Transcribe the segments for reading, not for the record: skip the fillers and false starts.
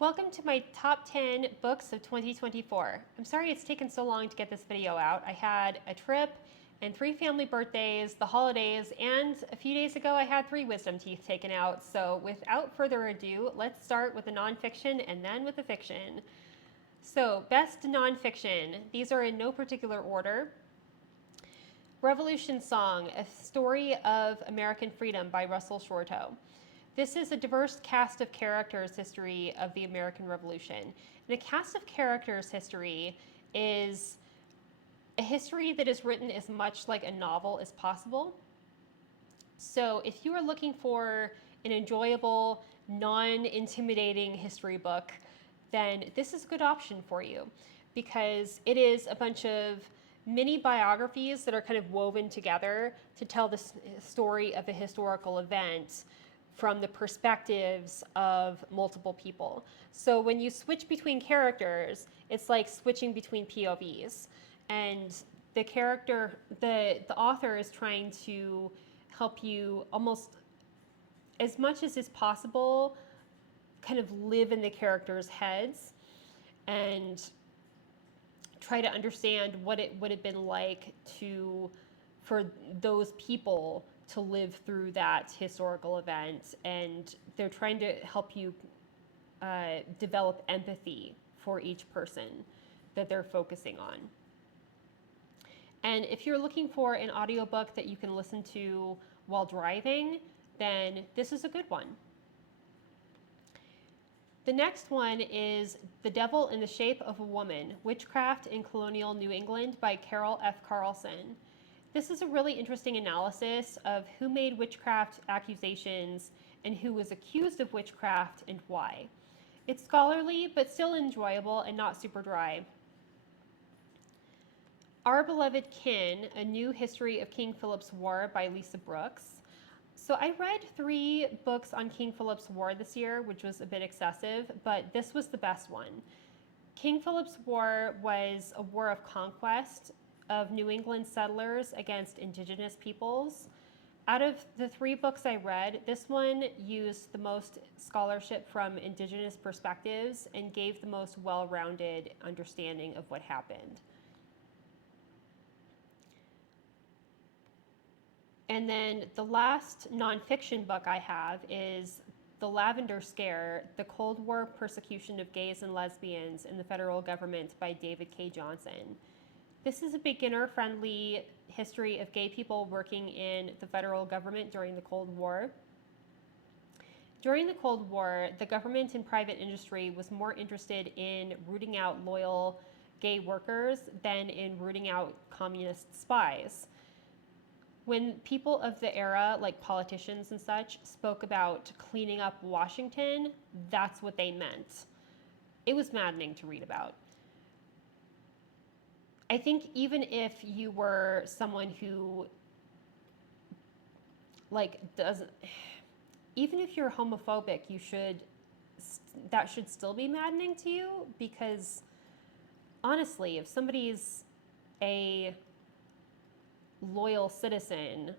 Welcome to my top 10 books of 2024. I'm sorry it's taken so long to get this video out. I had a trip and 3 family birthdays, the holidays, and a few days ago I had 3 wisdom teeth taken out. So without further ado, let's start with the nonfiction and then with the fiction. So best nonfiction, these are in no particular order. Revolution Song, A Story of American Freedom by Russell Shorto. This is a diverse cast of characters history of the American Revolution. And a cast of characters history is a history that is written as much like a novel as possible. So if you are looking for an enjoyable, non-intimidating history book, then this is a good option for you because it is a bunch of mini biographies that are kind of woven together to tell the story of a historical event from the perspectives of multiple people. So when you switch between characters, it's like switching between POVs. And the author is trying to help you almost as much as is possible kind of live in the characters' heads and try to understand what it would have been like for those people to live through that historical event, and they're trying to help you develop empathy for each person that they're focusing on. And if you're looking for an audiobook that you can listen to while driving, then this is a good one. The next one is The Devil in the Shape of a Woman, Witchcraft in Colonial New England by Carol F. Karlsen. This is a really interesting analysis of who made witchcraft accusations and who was accused of witchcraft and why. It's scholarly, but still enjoyable and not super dry. Our Beloved Kin, A New History of King Philip's War by Lisa Brooks. So I read 3 books on King Philip's War this year, which was a bit excessive, but this was the best one. King Philip's War was a war of conquest of New England settlers against indigenous peoples. Out of the 3 books I read, this one used the most scholarship from indigenous perspectives and gave the most well-rounded understanding of what happened. And then the last nonfiction book I have is The Lavender Scare, The Cold War Persecution of Gays and Lesbians in the Federal Government by David K. Johnson. This is a beginner-friendly history of gay people working in the federal government during the Cold War. During the Cold War, the government and private industry was more interested in rooting out loyal gay workers than in rooting out communist spies. When people of the era, like politicians and such, spoke about cleaning up Washington, that's what they meant. It was maddening to read about. I think even if you were someone who even if you're homophobic, that should still be maddening to you, because honestly, if somebody's a loyal citizen,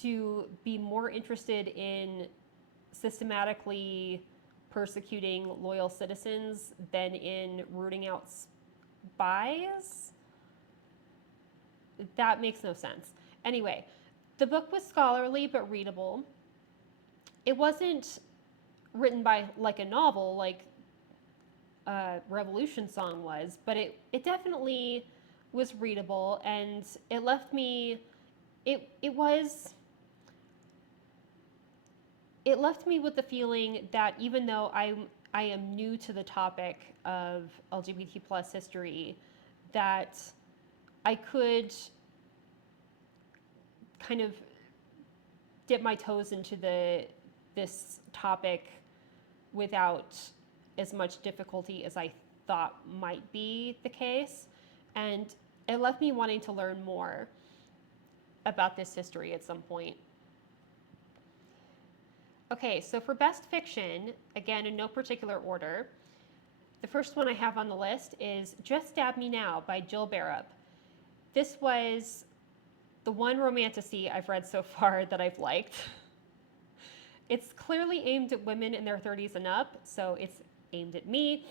to be more interested in systematically persecuting loyal citizens than in rooting out spies, that makes no sense. Anyway, the book was scholarly but readable. It wasn't written by like a novel like Revolution Song was, but it definitely was readable, and it left me with the feeling that even though I am new to the topic of LGBT plus history, that I could kind of dip my toes into this topic without as much difficulty as I thought might be the case. And it left me wanting to learn more about this history at some point. Okay, so for best fiction, again in no particular order, the first one I have on the list is Just Stab Me Now by Jill Bearup. This was the one romantasy I've read so far that I've liked. it's clearly aimed at women in their 30s and up, so it's aimed at me,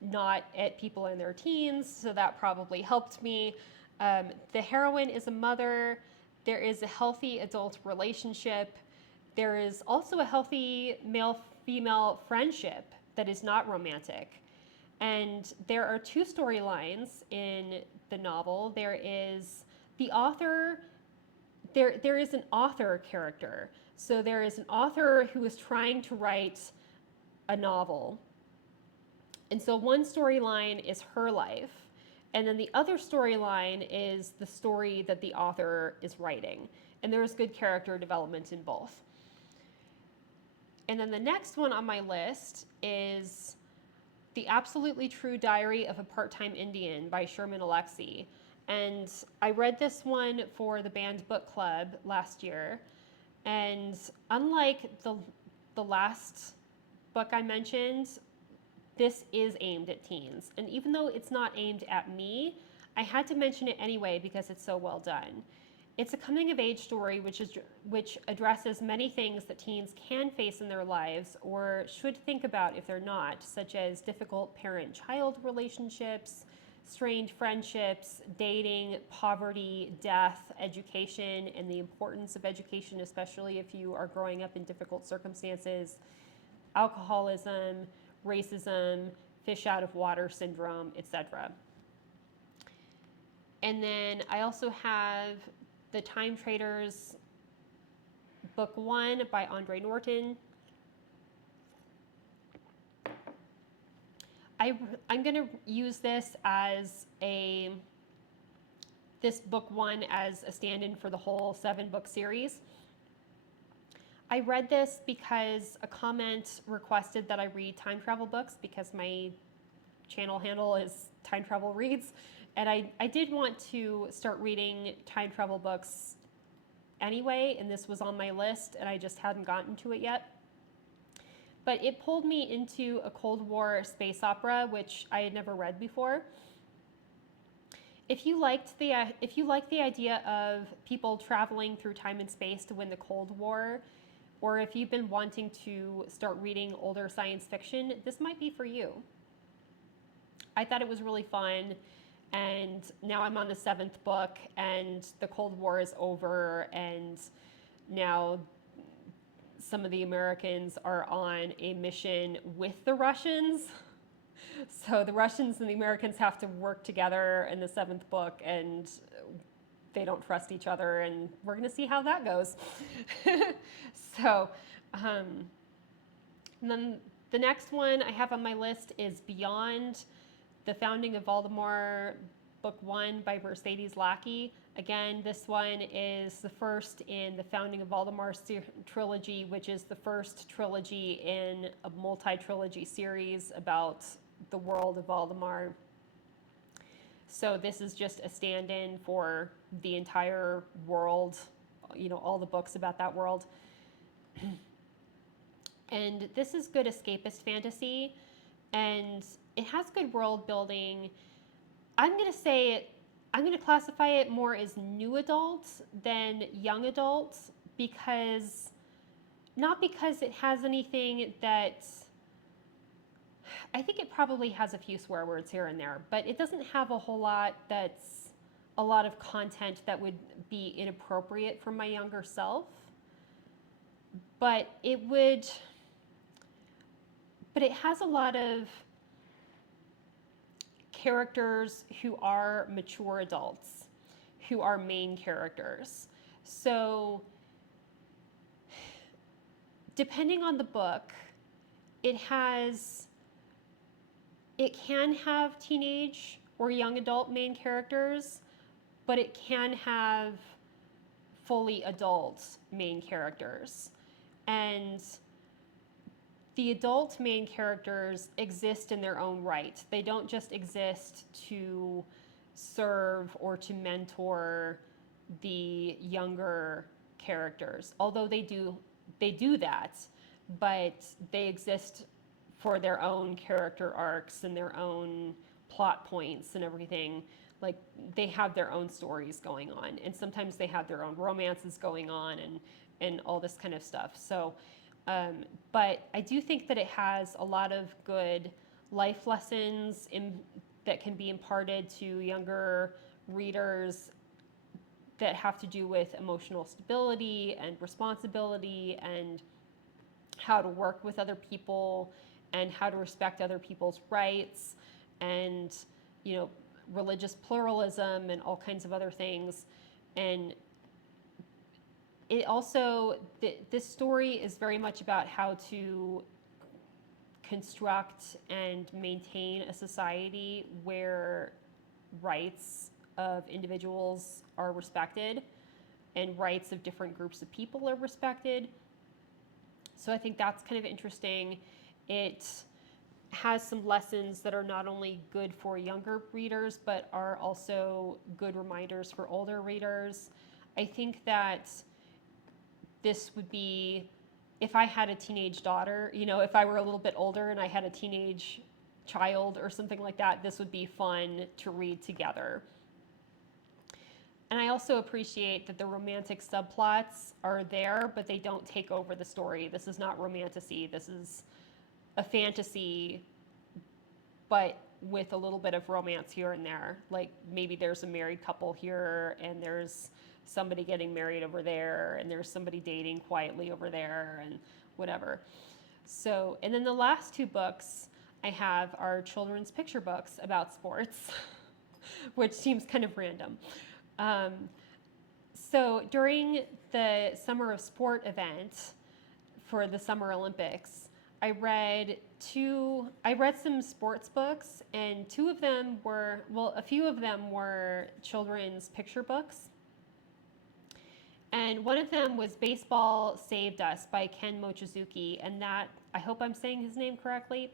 not at people in their teens, so that probably helped me. The heroine is a mother. There is a healthy adult relationship. There is also a healthy male-female friendship that is not romantic. And there are two storylines in the novel. There is the author, there is an author character. So there is an author who is trying to write a novel. And so one storyline is her life, and then the other storyline is the story that the author is writing. And there is good character development in both. And then the next one on my list is The Absolutely True Diary of a Part-Time Indian by Sherman Alexie. And I read this one for the band book club last year. And unlike the last book I mentioned, this is aimed at teens. And even though it's not aimed at me, I had to mention it anyway because it's so well done. It's a coming-of-age story which addresses many things that teens can face in their lives or should think about if they're not, such as difficult parent-child relationships, strained friendships, dating, poverty, death, education, and the importance of education, especially if you are growing up in difficult circumstances, alcoholism, racism, fish out of water syndrome, etc. And then I also have The Time Traders, Book 1 by Andre Norton. I'm going to use this book 1 as a stand-in for the whole 7-book series. I read this because a comment requested that I read time travel books because my channel handle is Time Travel Reads. And I did want to start reading time travel books anyway, and this was on my list, and I just hadn't gotten to it yet. But it pulled me into a Cold War space opera, which I had never read before. If you like the idea of people traveling through time and space to win the Cold War, or if you've been wanting to start reading older science fiction, this might be for you. I thought it was really fun, and now I'm on the 7th book, and the Cold War is over, and now some of the Americans are on a mission with the Russians. So the Russians and the Americans have to work together in the 7th book, and they don't trust each other, and we're going to see how that goes. So, and then the next one I have on my list is Beyond the Founding of Valdemar, Book 1 by Mercedes Lackey. Again, this one is the first in the Founding of Valdemar trilogy, which is the first trilogy in a multi-trilogy series about the world of Valdemar. So this is just a stand-in for the entire world, all the books about that world. And this is good escapist fantasy, and it has good world building. I'm going to classify it more as new adult than young adult, not because it has anything that, I think it probably has a few swear words here and there, but it doesn't have a whole lot that's a lot of content that would be inappropriate for my younger self. But it has a lot of characters who are mature adults, who are main characters. So depending on the book, it can have teenage or young adult main characters, but it can have fully adult main characters. And the adult main characters exist in their own right. They don't just exist to serve or to mentor the younger characters, although they do that, but they exist for their own character arcs and their own plot points and everything. Like, they have their own stories going on, and sometimes they have their own romances going on, and and all this kind of stuff. So, but I do think that it has a lot of good life lessons that can be imparted to younger readers that have to do with emotional stability and responsibility and how to work with other people and how to respect other people's rights and, you know, religious pluralism and all kinds of other things. And it also, this story is very much about how to construct and maintain a society where rights of individuals are respected and rights of different groups of people are respected. So I think that's kind of interesting. It has some lessons that are not only good for younger readers, but are also good reminders for older readers. I think that this would be, if I had a teenage daughter, you know, if I were a little bit older and I had a teenage child or something like that, this would be fun to read together. And I also appreciate that the romantic subplots are there, but they don't take over the story. This is not romantasy. This is a fantasy, but with a little bit of romance here and there. Like maybe there's a married couple here and there's somebody getting married over there and there's somebody dating quietly over there and whatever. So, and then the last two books I have are children's picture books about sports, which seems kind of random. So during the Summer of Sport event for the Summer Olympics, I read some sports books, and two of them were, well, a few of them were children's picture books. And one of them was Baseball Saved Us by Ken Mochizuki, and that, I hope I'm saying his name correctly.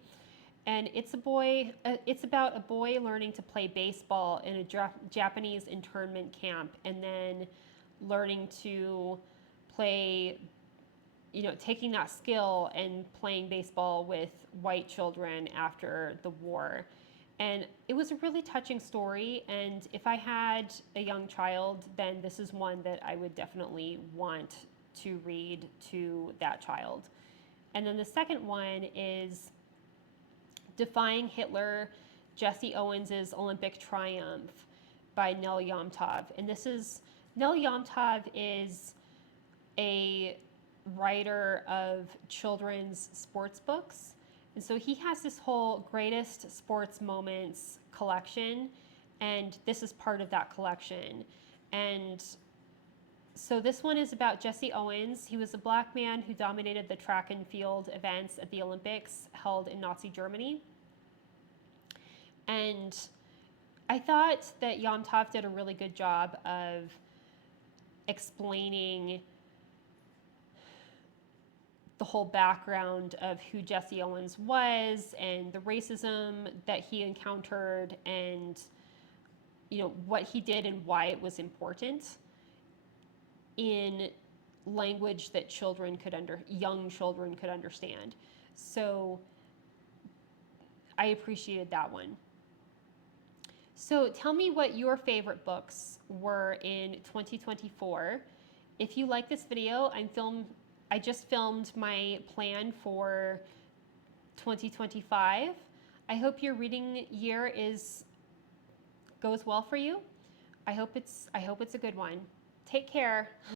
And it's about a boy learning to play baseball in a Japanese internment camp, and then learning to play, you know, taking that skill and playing baseball with white children after the war. And it was a really touching story, and if I had a young child, then this is one that I would definitely want to read to that child. And then the second one is Defying Hitler, Jesse Owens' Olympic Triumph by Nell Yomtov. And Nell Yomtov is a writer of children's sports books. And so he has this whole greatest sports moments collection, and this is part of that collection. And so this one is about Jesse Owens. He was a black man who dominated the track and field events at the Olympics held in Nazi Germany. And I thought that Yomtov did a really good job of explaining the whole background of who Jesse Owens was and the racism that he encountered and, you know, what he did and why it was important in language that young children could understand. So I appreciated that one. So tell me what your favorite books were in 2024. If you like this video, I just filmed my plan for 2025. I hope your reading year goes well for you. I hope it's a good one. Take care.